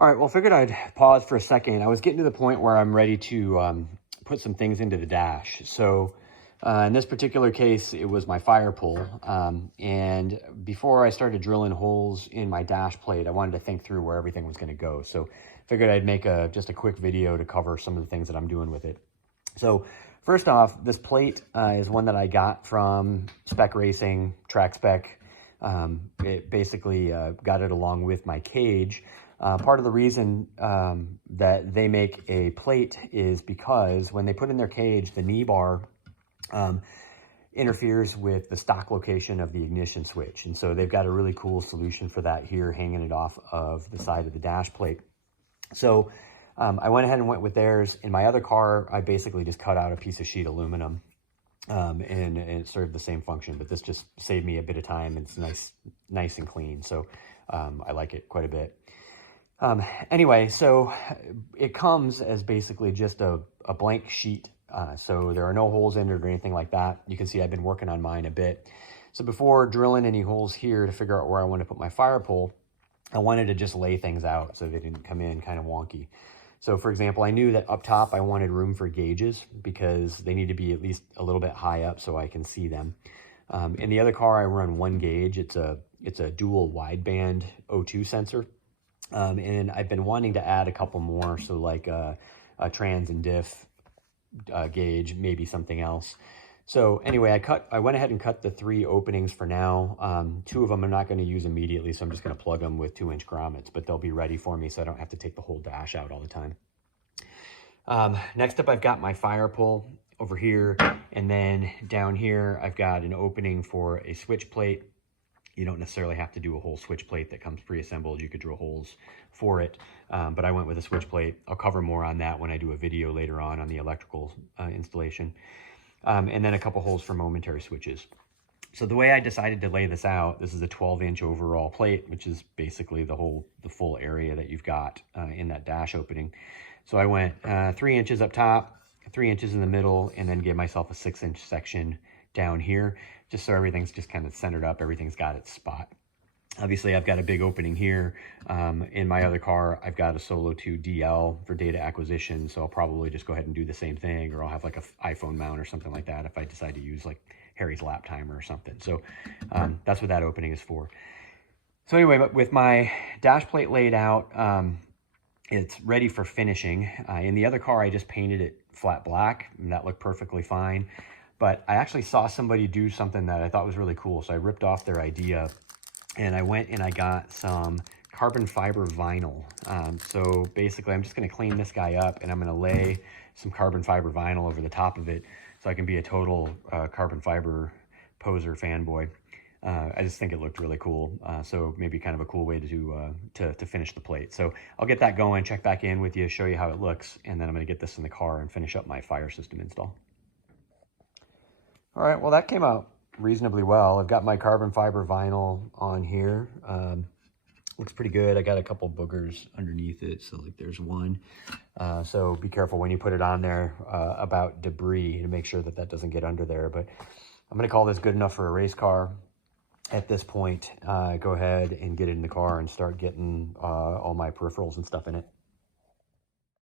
All right, well, figured I'd pause for a second. I was getting to the point where I'm ready to put some things into the dash. So in this particular case, it was my fire pole. And before I started drilling holes in my dash plate, I wanted to think through where everything was going to go. So figured I'd make just a quick video to cover some of the things that I'm doing with it. So first off, this plate is one that I got from Spec Racing, Track Spec. It basically got it along with my cage. Part of the reason that they make a plate is because when they put in their cage, the knee bar interferes with the stock location of the ignition switch. And so they've got a really cool solution for that here, hanging it off of the side of the dash plate. So I went ahead and went with theirs. In my other car, I basically just cut out a piece of sheet aluminum and it served the same function, but this just saved me a bit of time. It's nice and clean. So I like it quite a bit. Anyway, so it comes as basically just a blank sheet. So there are no holes in it or anything like that. You can see I've been working on mine a bit. So before drilling any holes here to figure out where I want to put my fire pole, I wanted to just lay things out so they didn't come in kind of wonky. So for example, I knew that up top I wanted room for gauges because they need to be at least a little bit high up so I can see them. In the other car, I run one gauge. It's a dual wideband O2 sensor. And I've been wanting to add a couple more, so like a trans and diff gauge, maybe something else. So anyway, I went ahead and cut the 3 openings for now. 2 of them I'm not going to use immediately, so I'm just going to plug them with 2-inch grommets, but they'll be ready for me so I don't have to take the whole dash out all the time. Next up, I've got my fire pole over here, and then down here I've got an opening for a switch plate. You don't necessarily have to do a whole switch plate that comes pre-assembled. You could drill holes for it, but I went with a switch plate. I'll cover more on that when I do a video later on the electrical installation. And then a couple holes for momentary switches. So the way I decided to lay this out, this is a 12-inch overall plate, which is basically the full area that you've got in that dash opening. So I went 3 inches up top, 3 inches in the middle, and then gave myself a 6-inch section down here, just so everything's just kind of centered up, everything's got its spot. Obviously, I've got a big opening here. In my other car, I've got a Solo 2 DL for data acquisition, so I'll probably just go ahead and do the same thing, or I'll have like an iPhone mount or something like that if I decide to use like Harry's lap timer or something. So that's what that opening is for. So anyway, with my dash plate laid out, it's ready for finishing. In the other car, I just painted it flat black, and that looked perfectly fine. But I actually saw somebody do something that I thought was really cool, so I ripped off their idea, and I went and I got some carbon fiber vinyl. So basically, I'm just going to clean this guy up, and I'm going to lay some carbon fiber vinyl over the top of it, so I can be a total carbon fiber poser fanboy. I just think it looked really cool, so maybe kind of a cool way to finish the plate. So I'll get that going, check back in with you, show you how it looks, and then I'm going to get this in the car and finish up my fire system install. All right, well, that came out reasonably well. I've got my carbon fiber vinyl on here. Looks pretty good. I got a couple boogers underneath it, so like there's one. So be careful when you put it on there about debris to make sure that that doesn't get under there. But I'm gonna call this good enough for a race car. At this point, go ahead and get it in the car and start getting all my peripherals and stuff in it.